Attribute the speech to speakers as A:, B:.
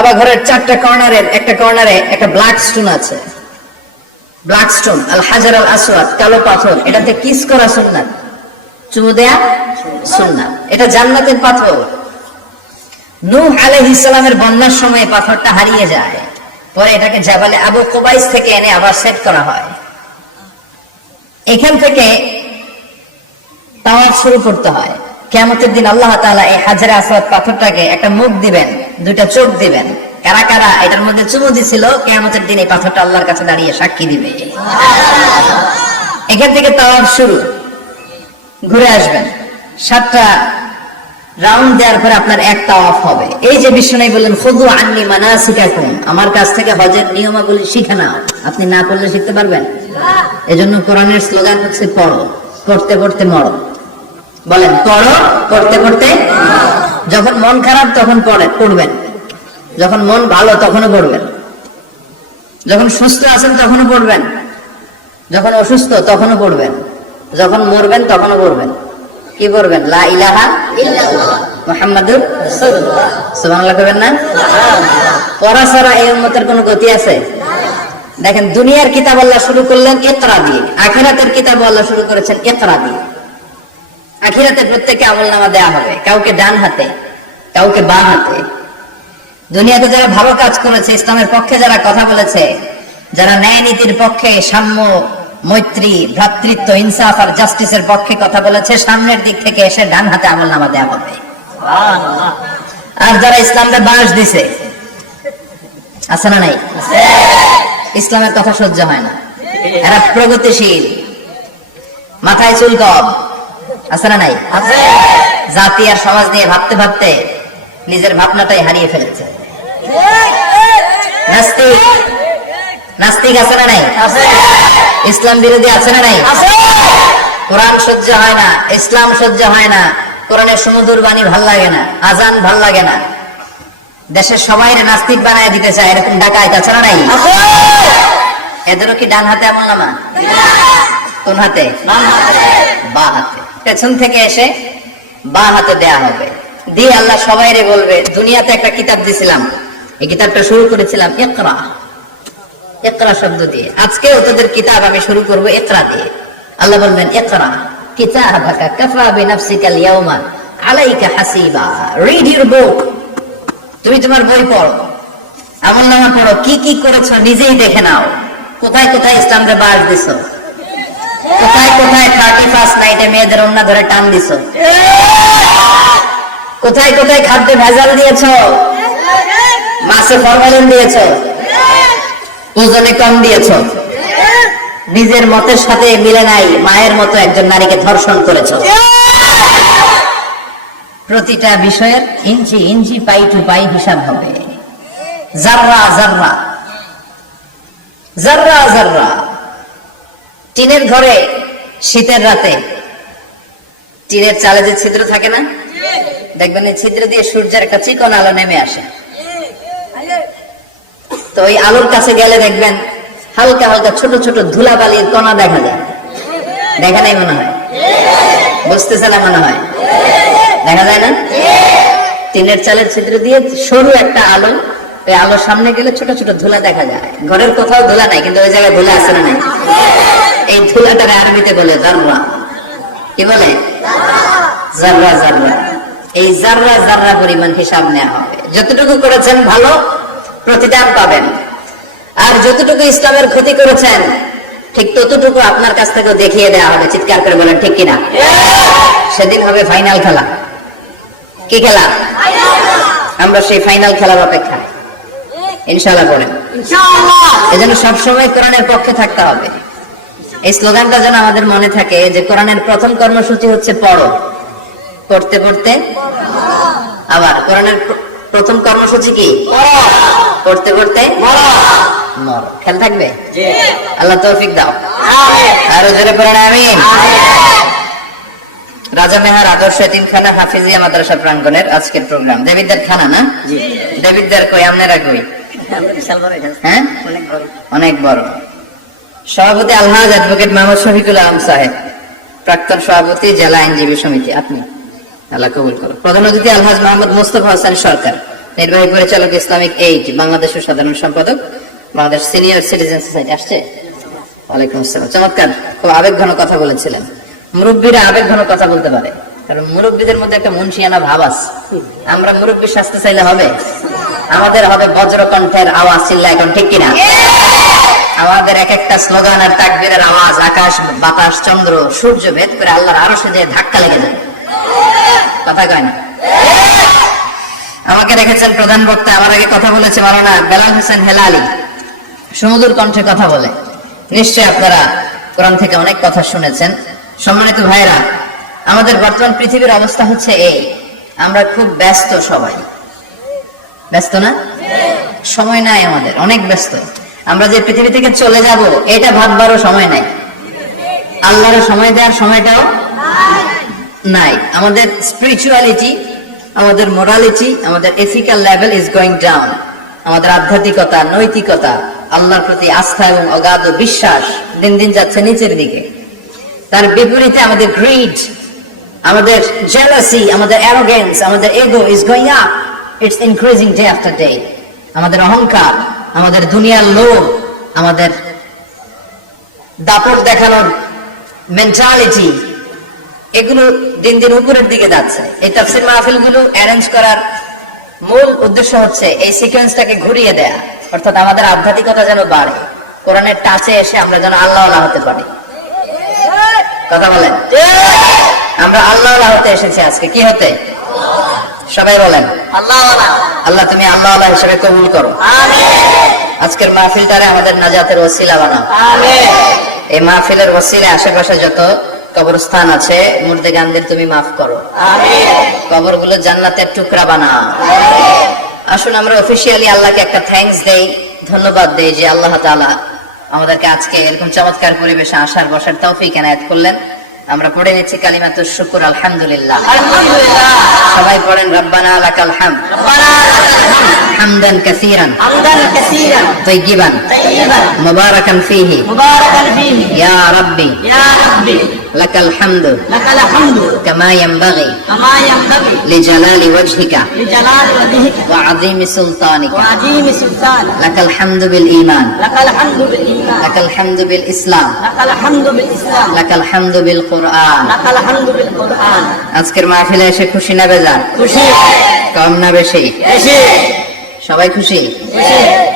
A: কাবা ঘরের চারটা কর্নারের, একটা কর্নারে একটা ব্ল্যাক স্টোন আছে। ব্ল্যাক স্টোন আল হাজার আল আসওয়াদ, কালো পাথর, এটাতে কিস করা সুন্নাত। চুমু দেয়া সুন্নাত। এটা জান্নাতের পাথর। নূহ আলাইহিস সালামের বন্যার সময় পাথরটা হারিয়ে যায়। পরে এটাকে জাবালে আবু কুবাইস থেকে এনে আবার সেট করা হয়। এখান থেকে তাওয়াফ শুরু করতে হয়। কেমতের দিন আল্লাহ তাআলা এই হাজারে আসওয়াদ পাথরটাকে একটা মুখ দিবেন, দুইটা চোখ দিবেন। কারা কারা এটার মধ্যে চুমু দিছিল কেমতের দিন এই পাথরটা আল্লাহর কাছে দাঁড়িয়ে সাক্ষী দিবে। এখান থেকে তাওয়াফ শুরু। ঘুরে আসবেন। সাতটা রাউন্ড দেওয়ার পরে আপনার এক তাওয়াফ হবে। এই যে বিষ্ণু বললেন, খুদু আন্নি মানাসিকাকুম। আমার কাছ থেকে হজের নিয়মাবলী শিখে নাও। আপনি না পড়লে শিখতে পারবেন? এজন্য কোরআনের স্লোগান হচ্ছে, পড়ো, পড়তে পড়তে মরো। বলেন, পড়ো, পড়তে পড়তে। যখন মন খারাপ, তখন পড়ে, পড়বেন। যখন মন ভালো, তখনও পড়বেন। যখন সুস্থ আছেন, তখনও পড়বেন। যখন অসুস্থ, তখনও পড়বেন। যখন মরবেন, তখনও পড়বেন। কি পড়বেন? লা ইলাহা মুহাম্মাদুর সুবহানাল্লাহ করবেন না? পড়া ছাড়া এই কোনো গতি আছে? দেখেন, দুনিয়ার কিতাব আল্লাহ শুরু করলেন ইকরা দিয়ে। আখিরাতের কিতাব আল্লাহ শুরু করেছেন ইকরা দিয়ে। আখিরাতে প্রত্যেককে আমল নামা দেওয়া হবে। কাউকে ডান হাতে, কাউকে বাম হাতে। দুনিয়াতে যারা ভালো কাজ করেছে, ইসলামের পক্ষে যারা কথা বলেছে, যারা ন্যায় নীতির পক্ষে সাম্য, মৈত্রী, ভ্রাতৃত্ব, ইনসাফ আর জাস্টিসের পক্ষে কথা বলেছে, সামনের দিক থেকে এসে ডান হাতে আমল নামা দেওয়া হবে। আর যারা ইসলামকে বাঁশ দিছে, আছে না নাই? ইসলামের কথা সহ্য হয় না। এরা প্রগতিশীল, মাথায় চুল কম আছে না নাই। আছে। জাতি আর সমাজ নিয়ে ভাবতে ভাবতে নিজের ভাবনাটাই হারিয়ে ফেলেছে। নাস্তিক। নাস্তিক আছে না নাই? ইসলাম বিরোধী আছে না নাই? কোরআন সহ্য হয় না ইসলাম সহ্য হয় না কোরআনের সমুদুর বাণী ভালো লাগে না আজান ভালো লাগে না। দেশের সবাই নাস্তিক বানায় দিতে চায় এরকম ডাকায় আছে না নাই? এদেরও কি ডান হাতে এমন নামা কোন হাতে? বা হাতে। পেছন থেকে এসে বা হাতে দেয়া হবে। দিয়ে আল্লাহ সবাইরে বলবে, দুনিয়াতে একটা কিতাব দিছিলাম। এই কিতাবটা শুরু করেছিলাম একরা একরা শব্দ দিয়ে। আজকেও তোদের কিতাব আমি শুরু করব একরা দিয়ে। আল্লাহ বলবেন একরা কিতাবাকা কাফা বিনাফসিকাল ইয়াউমা আলাইকা হাসিবা। রিড ইউর বুক তুমি তোমার বই পড়ো। আমল নামা পড়ো। কি কি করেছ নিজেই দেখে নাও। কোথায় কোথায় ইসলামরে বাস দিছো? কোথায় কোথায়? থার্টি ফার্স্ট নাইটে মেয়েদের অন্য ধরে টান দিছো। কোথায় কোথায় খাদ্যে ভেজাল দিয়েছ? মাছে ফরমালিন দিয়েছ? ওজনে কম দিয়েছ? নিজের মতের সাথে মিলে নাই, মায়ের মতো একজন নারীকে ধর্ষণ করেছ। প্রতিটা বিষয়ের ইঞ্চি ইঞ্চি, পাই টু পাই হিসাব হবে। জাররা জাররা। জাররা জাররা। টিনের ঘরে শীতের রাতে। টিনের চালে যে ছিদ্র থাকে না? দেখবেন এই ছিদ্র দিয়ে সূর্যের একটা চিকন আলো নেমে আসে। তো ওই আলোর কাছে গেলে দেখবেন হালকা হালকা ছোট ছোট ধুলা ধুলাবালির কণা দেখা যায়। দেখা নাই মনে হয়? বুঝতেছে না মনে হয়? দেখা যায় না? টিনের চালের ছিদ্র দিয়ে সরু একটা আলো ওই আলোর সামনে গেলে ছোট ছোট ধুলা দেখা যায়। ঘরের কোথাও ধুলা নাই কিন্তু ওই জায়গায় ধুলা আছে না নাই? এই ধুলাটারে আরবিতে বলে জাররা। কি বলে? জাররা জাররা। এই জাররা জাররা পরিমাণ হিসাব নেওয়া হবে। যতটুকু করেছেন ভালো প্রতিদান পাবেন। আর যতটুকু ইসলামের ক্ষতি করেছেন ঠিক ততটুকু আপনার কাছ থেকে দেখিয়ে দেওয়া হবে। চিৎকার করে বলেন ঠিক কিনা? সেদিন হবে ফাইনাল খেলা। কি খেলা? আমরা সেই ফাইনাল খেলার অপেক্ষায়। ইনশাল্লাহ পড়েন এজন্য সবসময় কোরআনের পক্ষে থাকতে হবে। এই স্লোগানটা যেন আমাদের মনে থাকে যে কোরআনের প্রথম কর্মসূচি হচ্ছে পড়ো। পড়তে পড়তে? আবার কোরআনের প্রথম কর্মসূচি কি? পড়তে পড়তে? মর। খেয়াল থাকবে? আল্লাহ তৌফিক দাও। আরও জোরে পড়েন আমিন। রাজা মেহার আদর্শ তিনখানা হাফিজিয়া মাদ্রাসা প্রাঙ্গনের আজকের প্রোগ্রাম। দেবিদ্দার খানা না? দেবিদ্দার কই আপনারা কই? হ্যাঁ? অনেক বড়। সভাপতি আলহাজ অ্যাডভোকেট মোহাম্মদ শফিকুল আলম সাহেব, প্রাক্তন সভাপতি জেলা আইনজীবী সমিতি। আপনি আল্লাহ কবুল করো প্রধান অতিথি আলহাজ মোহাম্মদ মোস্তফা হোসেন সরকার, নির্বাহী পরিচালক ইসলামিক এইড বাংলাদেশের সাধারণ সম্পাদক, বাংলাদেশ সিনিয়র সিটিজেন সোসাইটি। আসছে? ওয়ালাইকুম আসসালাম। চমৎকার। খুব আবেগঘন কথা বলেছিলেন। মুরব্বীরা আবেগঘন কথা বলতে পারে। কারণ মুরব্বীদের মধ্যে একটা মুন্সিয়ানা ভাব আছে। আমরা মুরব্বী শাস্তে চাইলে হবে? আমাদের হবে বজ্রকণ্ঠের আওয়াজ, চিল্লা এখন, ঠিক কিনা? আমাদের এক একটা স্লোগান আর তাকবীরের আওয়াজ, আকাশ, বাতাস, চন্দ্র, সূর্য ভেদ করে আল্লাহর আরও সে ধাক্কা লেগে যায়। কথা কয় না? আমাকে রেখেছেন প্রধান বক্তা, আমার আগে কথা বলেছে মারানা বেলাল হোসেন হেলালি। সমুদ্র কণ্ঠে কথা বলে। নিশ্চয়ই আপনারা কোরআন থেকে অনেক কথা শুনেছেন। সম্মানিত ভাইরা আমাদের বর্তমান পৃথিবীর অবস্থা হচ্ছে এই। আমরা খুব ব্যস্ত সবাই। ব্যস্ত না? সময় নাই আমাদের, অনেক ব্যস্ত। আমরা যে পৃথিবী থেকে চলে যাব, এটা ভাববারও সময় নাই। আল্লাহর সময় দেওয়ার সময়টাও নাই। আমাদের স্পিরিচুয়ালিটি আমাদের মোরালিটি আমাদের ethical level is going down আমাদের আধ্যাত্মিকতা, নৈতিকতা, আল্লাহর প্রতি আস্থা এবং অগাধ বিশ্বাস দিন দিন যাচ্ছে নিচের দিকে। তার বিপরীতে আমাদের গ্রিড আমাদের জেলাসি আমাদের অ্যারোগেন্স আমাদের ego is going up it's increasing day after day আমাদের অহংকার, আমাদের দুনিয়ার লোভ, আমাদের দাপট দেখানোর মেন্টালিটি এগুলো দিন দিন উপরের দিকে যাচ্ছে। এই তাফসির মাহফিলগুলো অ্যারেঞ্জ করার মূল উদ্দেশ্য হচ্ছে এই সিকোয়েন্সটাকে ঘুরিয়ে দেয়া। অর্থাৎ আমাদের আধ্যাত্মিকতা যেন বাড়ে। কোরআনের টাচে এসে আমরা যেন আল্লাহ আল্লাহ হতে পারি। কথা বলেন। আমরা আল্লাহ হতে এসেছি আজকে। কি হতে? সবাই বলেন।
B: আল্লাহ
A: আল্লাহ তুমি আল্লাহ আল্লাহ হিসেবে কবুল করো। আজকের মাহফিলটারে আমাদের নাজাতের ওসিলা বানাও। এই মাহফিলের ওসিলে আশেপাশে যত কবরস্থান আছে মুর্দে গান্ধীর তুমি মাফ করো। কবরগুলো জান্নাতের টুকরা বানাও। আসুন আমরা অফিসিয়ালি আল্লাহকে একটা থ্যাঙ্কস দেই ধন্যবাদ দেই যে আল্লাহ তাআলা আমাদেরকে আজকে এরকম চমৎকার পরিবেশে আসার বসার তৌফিক এনায়েত করলেন। আমরা পড়ে নিচ্ছি কালিমাত শুকুর আলহামদুলিল্লাহ। সবাই পড়েন রব্বানা
B: আলাকাল হাম
A: হামদান কাসীরান
B: حمدا كثيرا
A: طيبا
B: طيبا
A: مباركا فيه
B: مباركا فيه
A: يا ربي
B: يا ربي
A: لك الحمد
B: لك الحمد
A: كما ينبغي
B: كما ينبغي
A: لجلال وجهك
B: لجلال وجهك
A: وعظيم سلطانك
B: وعظيم سلطانك
A: لك الحمد بالإيمان
B: لك الحمد بالإيمان
A: لك الحمد بالإسلام
B: لك الحمد بالإسلام
A: لك الحمد بالقرآن
B: لك الحمد بالقرآن
A: আজকের মাহফিলে এসে খুশি না বেজার
B: খুশি
A: কম না বেশি
B: খুশি
A: সবাই খুশি
B: খুশি